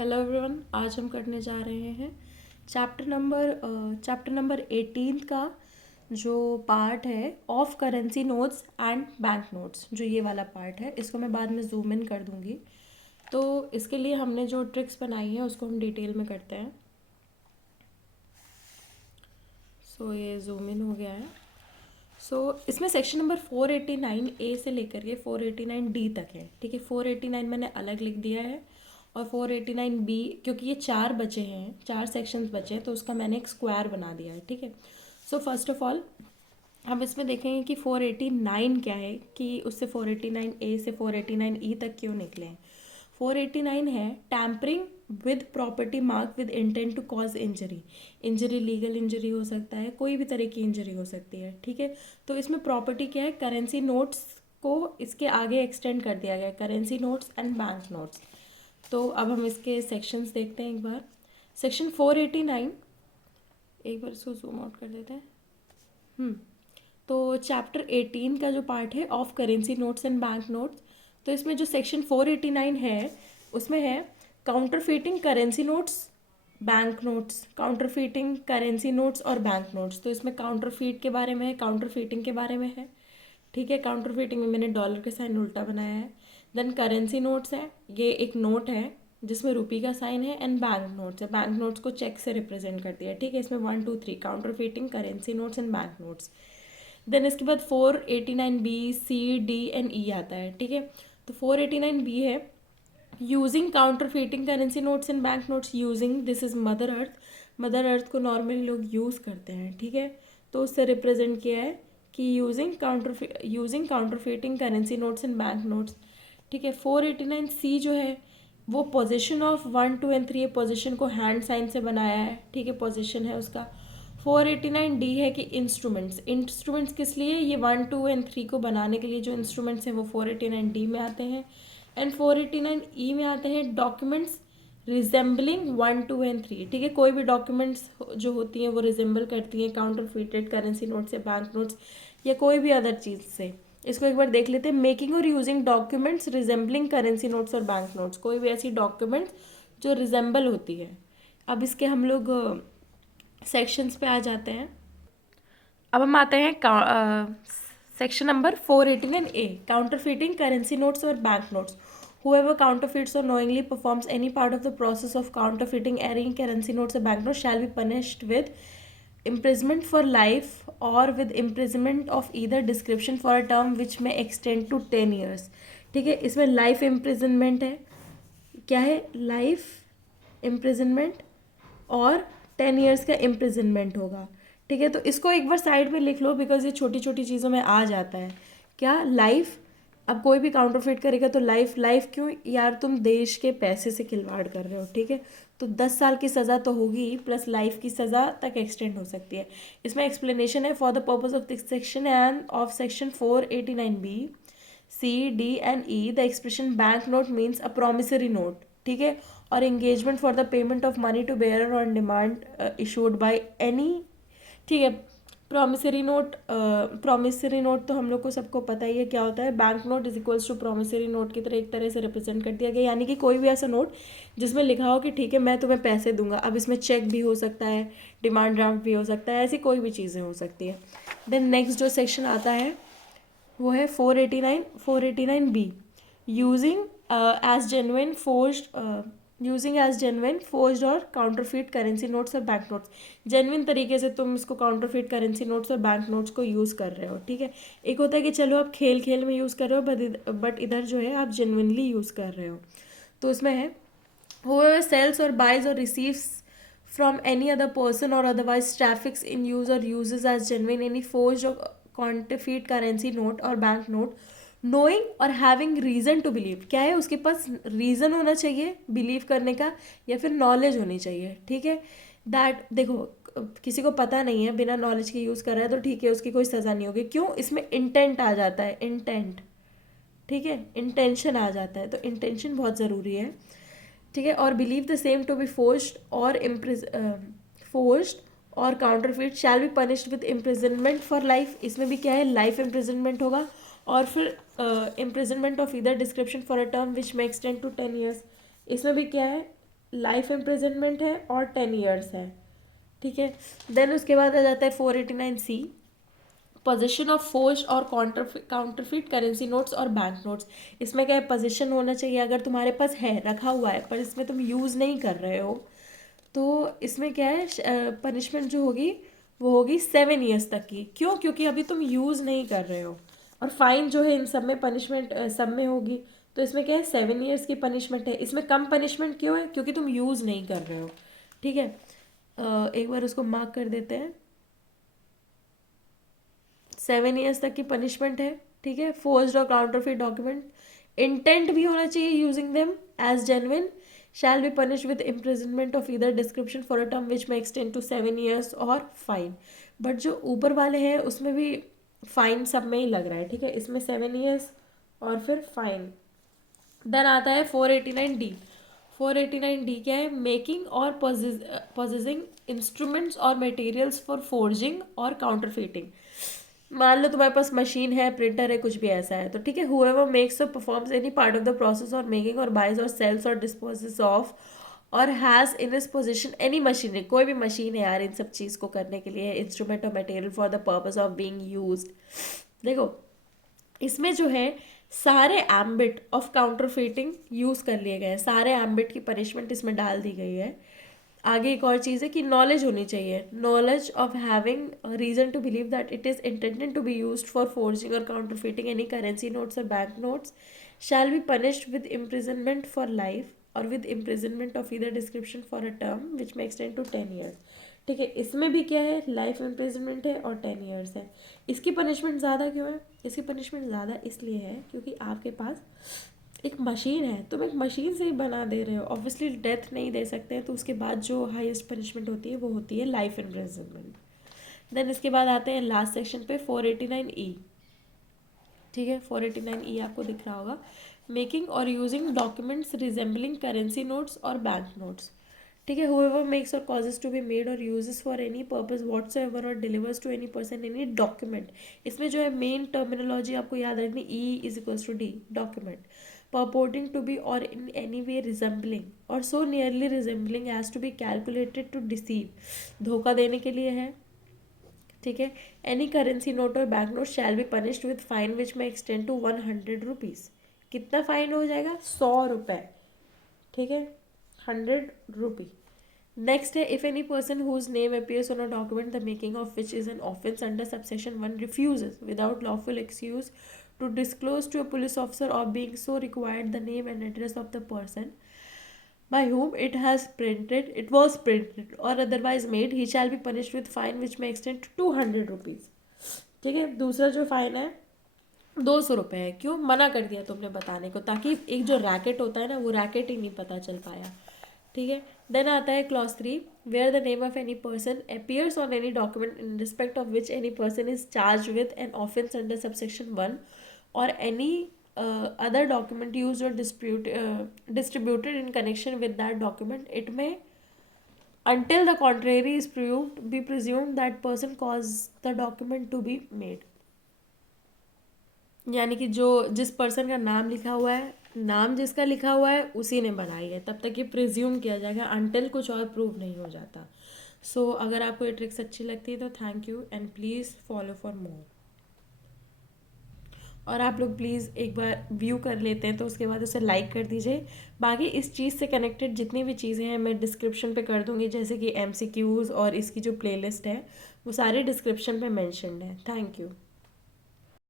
Hello everyone, आज हम करने जा रहे हैं चैप्टर नंबर 18 का जो पार्ट है of currency notes and bank notes. जो ये वाला पार्ट है इसको मैं बाद में जूम इन कर दूंगी। तो इसके लिए हमने जो ट्रिक्स बनाई है उसको हम डिटेल में करते हैं। सो ये जूम इन हो गया है। इसमें सेक्शन नंबर 489 ए से लेकर के 489 डी तक है। ठीक है, 489 मैंने अलग लिख दिया है और 489 बी, क्योंकि ये चार बचे हैं, चार सेक्शंस बचे हैं, तो उसका मैंने एक स्क्वायर बना दिया है। ठीक है, फर्स्ट ऑफ ऑल हम इसमें देखेंगे कि 489 क्या है, कि उससे 489 ए से 489 ई तक क्यों निकले हैं। 489 है tampering with property mark with intent to cause injury. Injury legal injury हो सकता है, कोई भी तरह की इंजरी हो सकती है। ठीक है, तो इसमें प्रॉपर्टी क्या है, करेंसी नोट्स को इसके आगे एक्सटेंड कर दिया गया, currency notes and bank notes. तो अब हम इसके सेक्शंस देखते हैं एक बार। सेक्शन 489, एक बार इसको जूम आउट कर देते हैं। तो चैप्टर 18 का जो पार्ट है of currency notes and bank notes, तो इसमें जो सेक्शन 489 है उसमें है counterfeiting currency notes, bank notes, counterfeiting currency notes और बैंक नोट्स। तो इसमें काउंटरफीट के बारे में है, काउंटरफीटिंग के बारे में है। ठीक है, काउंटरफीटिंग में मैंने डॉलर के साइन उल्टा बनाया है। देन करेंसी नोट्स है, ये एक नोट है जिसमें रुपी का साइन है। एंड बैंक नोट्स है, बैंक नोट्स को चेक से रिप्रेजेंट करती है। ठीक है, इसमें 1 2 3 counterfeiting currency notes and bank notes. Then इसके बाद 489 B C D and E आता है। ठीक है, तो 489 बी है using counterfeiting currency notes and bank notes using, this is mother earth. Mother earth को नॉर्मली लोग यूज़ करते हैं। ठीक है, तो उससे रिप्रेजेंट किया है कि using counterfeiting currency notes and bank notes. ठीक है, 489 सी जो है वो पोजीशन ऑफ 1 2 एंड 3 पोजीशन को हैंड साइन से बनाया है। ठीक है, पोजीशन है उसका। 489 डी है कि इंस्ट्रूमेंट्स, इंस्ट्रूमेंट्स किस लिए, ये 1 2 एंड 3 को बनाने के लिए जो इंस्ट्रूमेंट्स हैं वो 489 डी में आते हैं। एंड 489 ई में आते हैं डॉक्यूमेंट्स रिजेंबलिंग 1 2 एंड 3। ठीक है, कोई भी डॉक्यूमेंट्स जो होती हैं वो रिजेंबल करती हैं काउंटरफीटेड करेंसी नोट्स या बैंक नोट्स या कोई भी अदर चीज़ से। इसको एक बार देख लेते हैं। मेकिंग और using documents resembling currency notes और बैंक नोट्स, कोई भी ऐसी डॉक्यूमेंट्स जो रिजेंबल होती है। अब इसके हम लोग सेक्शंस पे आ जाते हैं। अब हम आते हैं सेक्शन नंबर 489 ए, काउंटरफीटिंग करेंसी नोट्स और bank notes. Whoever counterfeits or knowingly performs any part of the process of counterfeiting any currency notes or banknotes shall be punished with imprisonment for life or with imprisonment of either description for a term which may extend to 10 years। ठीक है, इसमें life imprisonment है। क्या है, life imprisonment और 10 years का imprisonment होगा। ठीक है, तो इसको एक बार साइड में लिख लो बिकॉज ये छोटी छोटी चीज़ों में आ जाता है। क्या, लाइफ, अब कोई भी काउंटरफीट करेगा तो लाइफ, लाइफ क्यों यार, तुम देश के पैसे से खिलवाड़ कर रहे हो। ठीक है, तो 10 साल की सज़ा तो होगी प्लस लाइफ की सज़ा तक एक्सटेंड हो सकती है। इसमें एक्सप्लेनेशन है for the purpose of this section and of section 489 B C D and E the expression bank note means a promissory note. ठीक है, और engagement for the payment of money to bearer on demand issued by any. ठीक है, promissory note तो हम लोग को सबको पता ही है क्या होता है। Bank note is equals to promissory note की तरह एक तरह से रिप्रेजेंट कर दिया गया, यानी कि कोई भी ऐसा नोट जिसमें लिखा हो कि ठीक है मैं तुम्हें पैसे दूंगा। अब इसमें चेक भी हो सकता है, डिमांड ड्राफ्ट भी हो सकता है, ऐसी कोई भी चीज़ें हो सकती है। देन नेक्स्ट जो सेक्शन आता है वो है 489 B using as genuine forged और काउंटरफीट करेंसी नोट्स और बैंक नोट्स। जेन्युइन तरीके से तुम इसको काउंटरफीट करेंसी नोट्स और बैंक नोट्स को यूज़ कर रहे हो। ठीक है, एक होता है कि चलो आप खेल खेल में यूज़ कर रहे हो बट इधर जो है आप जेन्युइनली यूज़ कर रहे हो। तो इसमें है whoever sells or buys or receives from any other person or otherwise traffics in use or uses as genuine any forged or counterfeit currency note or bank note knowing or having reason to believe। क्या है, उसके पास reason होना चाहिए believe करने का या फिर knowledge होनी चाहिए। ठीक है, दैट देखो किसी को पता नहीं है, बिना नॉलेज के यूज़ कर रहा है तो ठीक है उसकी कोई सज़ा नहीं होगी। क्यों, इसमें इंटेंट आ जाता है, इंटेंट। ठीक है, इंटेंशन आ जाता है, तो इंटेंशन बहुत ज़रूरी है। ठीक है, और believe the same to be forced और counterfeit shall be punished with imprisonment for life. इसमें भी क्या है, लाइफ इम्प्रिजनमेंट होगा और फिर imprisonment of either description for a term which may extend to 10 years. इसमें भी क्या है, लाइफ इम्प्रिजनमेंट है और 10 ईयर्स है, ठीक है। देन उसके बाद आ जाता है 489C, पोजीशन ऑफ फोर्ज और काउंटरफिट करेंसी नोट्स और बैंक नोट्स। इसमें क्या है, पोजीशन होना चाहिए, अगर तुम्हारे पास है रखा हुआ है पर इसमें तुम यूज़ नहीं कर रहे हो, तो इसमें क्या है, पनिशमेंट जो होगी वो होगी 7 ईयर्स तक की। क्यों? क्योंकि अभी तुम यूज़ नहीं कर रहे हो। और फाइन जो है इन सब में पनिशमेंट सब में होगी, तो इसमें क्या है 7 ईयर्स की पनिशमेंट है। इसमें कम पनिशमेंट क्यों है? क्योंकि तुम यूज़ नहीं कर रहे हो, ठीक है। एक बार उसको मार्क कर देते हैं, 7 ईयर्स तक की पनिशमेंट है, ठीक है। फोर्स्ड और काउंटरफिट डॉक्यूमेंट, इंटेंट भी होना चाहिए using them as genuine, shall be punish with imprisonment of either description for a term which may extend to 7 years और फाइन। बट जो ऊपर वाले हैं उसमें भी फाइन सब में ही लग रहा है, ठीक है। इसमें 7 ईयर्स और फिर फाइन। देन आता है 489D। 489D क्या है, मेकिंग और पोजेसिंग इंस्ट्रूमेंट्स और मटेरियल्स फॉर फोर्जिंग और काउंटरफीटिंग। मान लो तुम्हारे पास मशीन है, प्रिंटर है, कुछ भी ऐसा है, तो ठीक है, whoever makes or performs any part of the process or making or buys or sells or disposes of और has in is position any machinery, कोई भी मशीन है यार इन सब चीज़ को करने के लिए, इंस्ट्रूमेंट और material for the purpose of being used. देखो इसमें जो है सारे एम्बिट ऑफ काउंटरफीटिंग यूज़ कर लिए गए हैं, सारे एम्बिट की पनिशमेंट इसमें डाल दी गई है। आगे एक और चीज़ है कि नॉलेज होनी चाहिए, knowledge of having reason to believe that it is intended to be used for forging और काउंटरफीटिंग एनी करेंसी नोट्स और bank notes shall be punished with imprisonment for life और with imprisonment of either description for a term which may extend to 10 years, ठीक है। इसमें भी क्या है, life imprisonment है और 10 ईयर्स है। इसकी पनिशमेंट ज़्यादा क्यों है? इसकी पनिशमेंट ज़्यादा इसलिए है क्योंकि आपके पास एक मशीन है, तुम एक मशीन से ही बना दे रहे हो, ऑब्वियसली डेथ नहीं दे सकते हैं, तो उसके बाद जो हाईएस्ट पनिशमेंट होती है वो होती है लाइफ इम्प्रिजनमेंट। देन इसके बाद आते हैं लास्ट सेक्शन पे 489E, ठीक है। 489E आपको दिख रहा होगा, मेकिंग और using documents resembling currency notes और बैंक नोट्स, ठीक है। whoever makes or causes to be made or uses for any purpose whatsoever or delivers to any person any document, इसमें जो है मेन टर्मिनोलॉजी आपको याद रखनी, E=D, document purporting to be or in any way resembling or so nearly resembling as to be calculated to deceive, धोखा देने के लिए है, ठीक है। एनी करेंसी नोट और bank note shall be punished with fine which may extend to 100 rupees. कितना fine हो जाएगा? 100 रुपये, ठीक है, 100 रुपी। नेक्स्ट है, if any person whose name appears on a document the making of which is an offence under subsection 1 refuses without lawful excuse to disclose to a police officer or being so required the name and address of the person by whom it was printed or otherwise made, he shall be punished with fine which may extend to 200 rupees, ठीक है। दूसरा जो fine है 200 रुपये है। क्यों मना कर दिया तुमने बताने को? ताकि एक जो रैकेट होता है ना, वो रैकेट ही नहीं पता चल पाया, ठीक है। देन आता है clause 3, where the name of any person appears on any document in respect of which any person is charge with an offence under subsection 1 और any other document used or distributed in connection with that document, it may until the contrary is proved be presumed that person caused the document to be made। यानी कि जो जिस person का नाम लिखा हुआ है, नाम जिसका लिखा हुआ है उसी ने बनाई है, तब तक ये प्रिज्यूम किया जाएगा अनटिल कुछ और प्रूव नहीं हो जाता। सो अगर आपको ये ट्रिक्स अच्छी लगती है तो thank you and please follow for more. और आप लोग प्लीज़ एक बार व्यू कर लेते हैं तो उसके बाद उसे लाइक कर दीजिए। बाकी इस चीज़ से कनेक्टेड जितनी भी चीज़ें हैं मैं डिस्क्रिप्शन पे कर दूँगी, जैसे कि MCQs और इसकी जो प्लेलिस्ट है वो सारे डिस्क्रिप्शन पे मेंशन्ड है। Thank you.